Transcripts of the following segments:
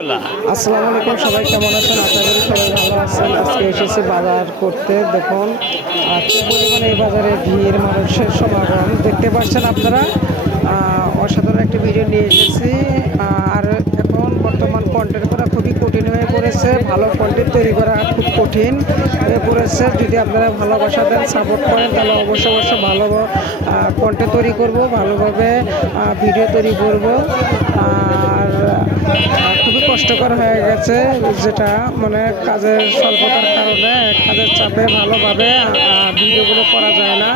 আসসালামু আলাইকুম, সবাই কেমন আছেন? আশা করি সবাই ভালো আছেন। আজকে এসেছি বাজার করতে। দেখুন কি পরিমাণে এই বাজারে ভিড়, মানুষের সমাগম দেখতে পাচ্ছেন আপনারা। অসাধারণ একটি ভিডিও নিয়ে এসেছি। আর এখন বর্তমান কন্টেন্ট করা খুবই কঠিন হয়ে পড়েছে। ভালো কন্টেন্ট তৈরি করা খুব কঠিন হয়ে পড়েছে। যদি আপনারা ভালোবাসা দেন, সাপোর্ট করেন, তাহলে অবশ্যই ভালো কন্টেন্ট তৈরি করব, ভালোভাবে ভিডিও তৈরি করব। আর খুবই কষ্টকর হয়ে গেছে, যেটা মানে কাজের স্বল্পতার কারণে, কাজের চাপে ভালোভাবে ভিডিওগুলো করা যায় না।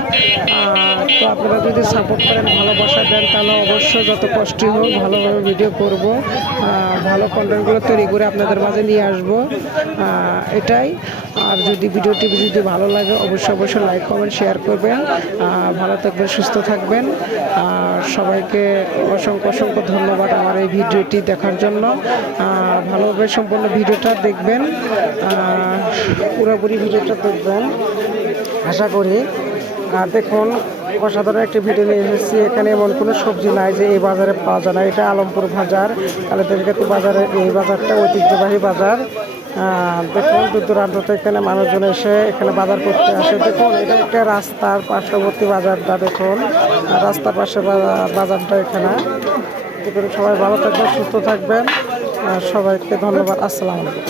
তো আপনারা যদি সাপোর্ট করেন, ভালোবাসা দেন, তাহলে অবশ্যই যত কষ্টই হোক ভালোভাবে ভিডিও করব, ভালো কন্টেন্টগুলো তৈরি করে আপনাদের মাঝে নিয়ে আসব, এটাই। আর যদি ভিডিওটি যদি ভালো লাগে অবশ্যই লাইক কমেন্ট শেয়ার করবেন। ভালো থাকবেন, সুস্থ থাকবেন। সবাইকে অসংখ্য ধন্যবাদ আমার এই ভিডিওটি দেখার জন্য। ভালোভাবে সম্পূর্ণ ভিডিওটা দেখবেন, পুরোপুরি ভিডিওটা দেখবেন আশা করি। আর দেখুন অসাধারণ একটি ভিডিও নিয়ে এসেছি। এখানে এমন কোনো সবজি নাই যে এই বাজারে পাওয়া যায় না। এটা আলমপুর বাজার, কালেদারগাতি বাজারে। এই বাজারটা ঐতিহ্যবাহী বাজার। দেখুন দূর দূরান্ত থেকে এখানে মানুষজন এসে এখানে বাজার করতে আসে। দেখুন এটা একটা রাস্তার পার্শ্ববর্তী বাজারটা। দেখুন রাস্তার পাশে বাজারটা এখানে। দেখুন সবাই ভালো থাকবেন, সুস্থ থাকবেন। সবাইকে ধন্যবাদ। আসসালামু আলাইকুম।